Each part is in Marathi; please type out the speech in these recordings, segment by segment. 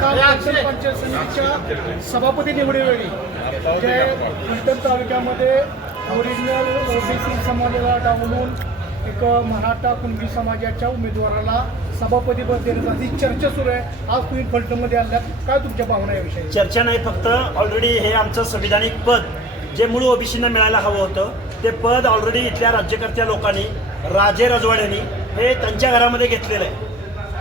काल फलटण पंचायत समितीच्या सभापती निवडीवेळी जे फलटण तालुक्यामध्ये ओरिजिनल ओबीसी समाजाला डावलून एक मराठा कुणबी समाजाच्या उमेदवाराला सभापतीपद देण्याची चर्चा सुरू आहे. आज तुम्ही फलटणमध्ये आल्यात, काय तुमच्या भावना याविषयी? चर्चा नाही, फक्त ऑलरेडी हे आमचं संविधानिक पद जे मूळ ओबीसींना मिळायला हवं होतं ते पद ऑलरेडी इथल्या राज्यकर्त्या लोकांनी, राजे रजवाड्यांनी हे त्यांच्या घरामध्ये घेतलेलं आहे.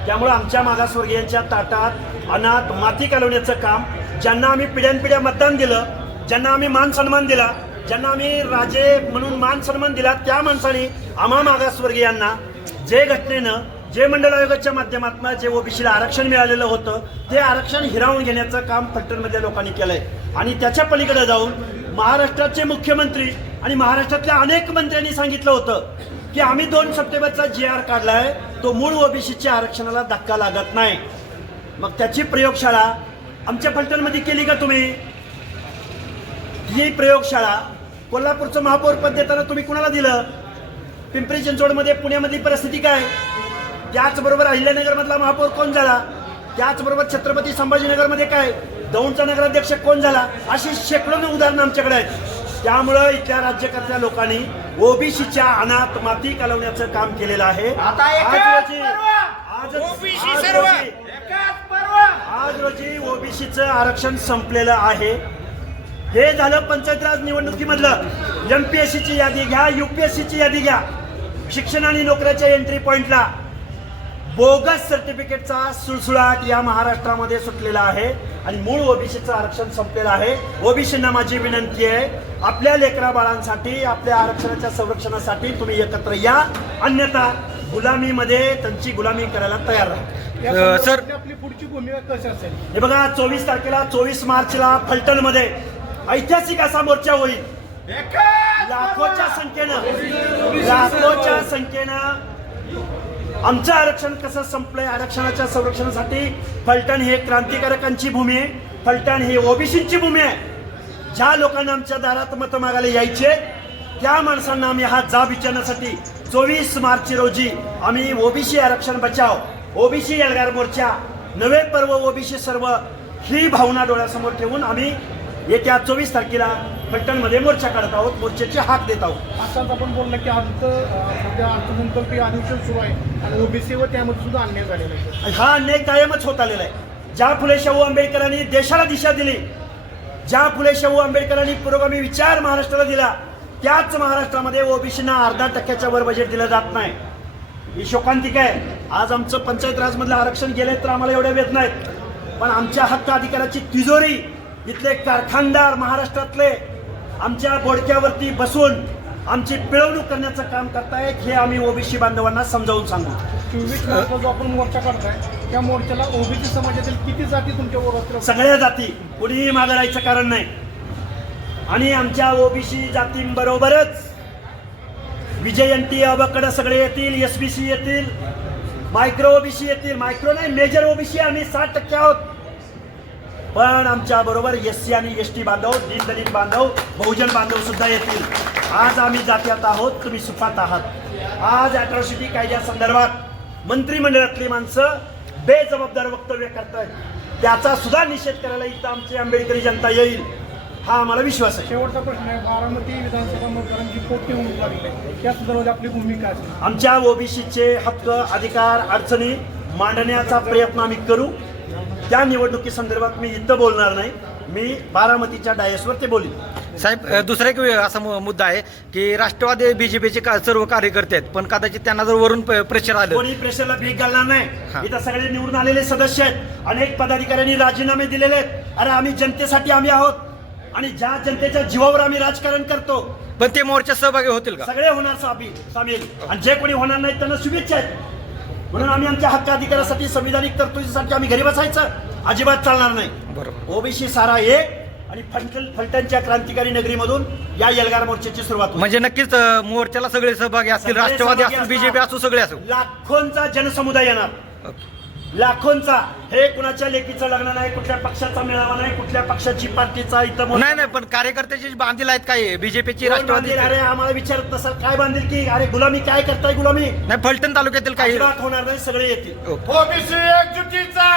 त्यामुळं आमच्या मागासवर्गीयांच्या ताटात अनाथ माती घालवण्याचं काम, ज्यांना आम्ही पिढ्यानपिढ्या मतदान दिलं, ज्यांना आम्ही मान सन्मान दिला, ज्यांना आम्ही राजे म्हणून मान सन्मान दिला, त्या माणसाने आम्हा मागासवर्गीयांना जे घटनेनं, जे मंडळ आयोगाच्या माध्यमातून जे ओबीसीला आरक्षण मिळालेलं होतं ते आरक्षण हिरावून घेण्याचं काम फलटणमधल्या लोकांनी केलंय. आणि त्याच्या पलीकडे जाऊन महाराष्ट्राचे मुख्यमंत्री आणि महाराष्ट्रातल्या अनेक मंत्र्यांनी सांगितलं होतं की आम्ही 2 सप्टेंबरचा GR काढलाय, तो मूळ ओबीसीच्या आरक्षणाला धक्का लागत नाही. मग त्याची प्रयोगशाळा आमच्या फलटणमध्ये केली का तुम्ही? ही प्रयोगशाळा कोल्हापूरचं महापौर पद देताना तुम्ही कुणाला दिलं? पिंपरी चिंचवडमध्ये, पुण्यामधली परिस्थिती काय? त्याचबरोबर अहिल्यानगरमधला महापौर कोण झाला? त्याचबरोबर छत्रपती संभाजीनगरमध्ये काय? दौंडचा नगराध्यक्ष कोण झाला? अशी शेकडो उदाहरणं आमच्याकडे आहेत. त्यामुळं इथल्या राज्यकर्त्या लोकांनी ओबीसीच्या अनाथ माती घालवण्याचं काम केलेलं आहे. आज रोजी ओबीसीचं आरक्षण संपलेलं आहे. हे झालं पंचायत राज निवडणुकीमधलं. MPSCची यादी घ्या, UPSCची यादी घ्या. शिक्षण आणि नोकऱ्याच्या एंट्री पॉइंटला बोगस सर्टिफिकेटचा सुळसुळाट या महाराष्ट्रामध्ये सुटलेला आहे आणि मूळ ओबीसीचं आरक्षण संपलेलं आहे. ओबीसींना माझी विनंती आहे, आपल्या लेकरा बाळांसाठी, आपल्या आरक्षणाच्या संरक्षणासाठी तुम्ही एकत्र या, अन्यथा गुलामीमध्ये त्यांची गुलामी करायला तयार राहा. सर, आपली पुढची भूमिका कशी असेल? हे बघा, 24 तारखेला 24 मार्चला फलटणमध्ये ऐतिहासिक असा मोर्चा होईल. लाखोच्या संख्येनं आमचं आरक्षण कसं संपलंय, आरक्षणाच्या संरक्षणासाठी फलटण हे क्रांतिकारकांची भूमी आहे. फलटण हे ओबीसीची भूमी आहे. ज्या लोकांना आमच्या दारात मतं मागायला यायचे त्या माणसांना आम्ही हा जाब विचारण्यासाठी 24 मार्च रोजी आम्ही ओबीसी आरक्षण बचाव, ओबीसी एल्गार मोर्चा, नवे पर्व ओबीसी सर्व ही भावना डोळ्यासमोर ठेवून आम्ही येत्या 24 तारखेला फलटणमध्ये मोर्चा काढत आहोत, मोर्चाची हाक देत आहोत. आताच आपण बोललं की आज सध्या अर्थसंकल्पीय अधिवेशन सुरू आहे आणि ओबीसी व त्यामध्ये सुद्धा अन्याय झालेला आहे. हा अन्याय कायमच होत आलेला आहे. ज्या फुले शाहू आंबेडकरांनी देशाला दिशा दिली, ज्या फुले शाहू आंबेडकरांनी पुरोगामी विचार महाराष्ट्राला दिला, त्याच महाराष्ट्रामध्ये ओबीसीना 0.5% वर बजेट दिलं जात नाही. ही शोकांतिक आहे. आज आमचं पंचायत राजमधलं आरक्षण गेले तर आम्हाला एवढे वेत नाहीत, पण आमच्या हक्क अधिकाराची तिजोरी इथले कारखानदार महाराष्ट्रातले आमच्या बोडक्यावरती बसून आमची पिळवणूक करण्याचं काम करतायत. हे आम्ही ओबीसी बांधवांना समजावून सांगू. 24 मार्चला जो आपण मोर्चा काढताय त्या मोर्चाला ओबीसी समाजातील किती जाती तुमच्या बरोबर? सगळ्या जाती, कुणीही मागे राहायचं कारण नाही. आणि आमच्या ओबीसी जातींबरोबरच विजयंती अबकडे सगळे येतील, SBC येतील, मायक्रो ओबीसी येतील. मायक्रो नाही, मेजर ओबीसी आम्ही 60% आहोत. पण आमच्या बरोबर SC आणि ST बांधव, दीनदलित बांधव, बहुजन बांधव सुद्धा येतील. आज आम्ही जात्यात आहोत, तुम्ही सुपात आहात. आज अॅट्रॉसिटी कायद्यासंदर्भात मंत्रिमंडळातली माणसं बेजबाबदार वक्तव्य करतायत, त्याचा सुद्धा निषेध करायला इथं आमची आंबेडकरी जनता येईल, हा आम्हाला विश्वास आहे. शेवटचा प्रश्न आहे, बारामती विधानसभा मतदारांची पोटी होऊन लागली आहे, त्या संदर्भात आपली भूमिका असेल? आमच्या ओबीसीचे हक्क, अधिकार, अडचणी मांडण्याचा प्रयत्न आम्ही करू. त्या निवडणुकी संदर्भात मी इथं बोलणार नाही, मी बारामतीच्या डायसवर ते बोलीन. साहेब, दुसरा एक असा मुद्दा आहे की राष्ट्रवादी BJPचे सर्व कार्यकर्ते आहेत, पण कदाचित त्यांना जर वरून प्रेशर आलं, कोणी प्रेशरला भीक घालणार नाही. इथं सगळे निवडून आलेले सदस्य आहेत, अनेक पदाधिकाऱ्यांनी राजीनामे दिलेले आहेत. अरे आम्ही जनतेसाठी आम्ही आहोत आणि ज्या जनतेच्या जीवावर आम्ही राजकारण करतो. पण ते मोर्चात सहभागी होतील का? सगळे होणार सामील, आणि जे कोणी होणार नाही त्यांना शुभेच्छा आहेत. म्हणून आम्ही आमच्या हक्क अधिकारासाठी, संविधानिक तरतुदीसाठी आम्ही घरी बसायचं अजिबात चालणार नाही. बरोबर. ओबीसी सारा एक आणि फलटणच्या क्रांतिकारी नगरीमधून या एल्गार मोर्चाची सुरुवात होईल. म्हणजे नक्कीच मोर्चाला सगळे सहभागी असतील, राष्ट्रवादी असतील, BJP असो, सगळे असो. लाखोंचा जनसमुदाय येणार, लाखोंचा. हे कुणाच्या लेकीचं लग्न नाही, कुठल्या पक्षाचा मेळावा नाही, कुठल्या पक्षाची पार्टीचा इथं नाही, पण कार्यकर्त्याची बांधील आहेत काय BJPची, राष्ट्रवादी? अरे आम्हाला विचारत नसाल काय बांधील की? अरे गुलामी काय करताय? गुलामी नाही, फलटण तालुक्यातील काही होणार नाही, सगळे येतील. ओबीसी एकजुटीचा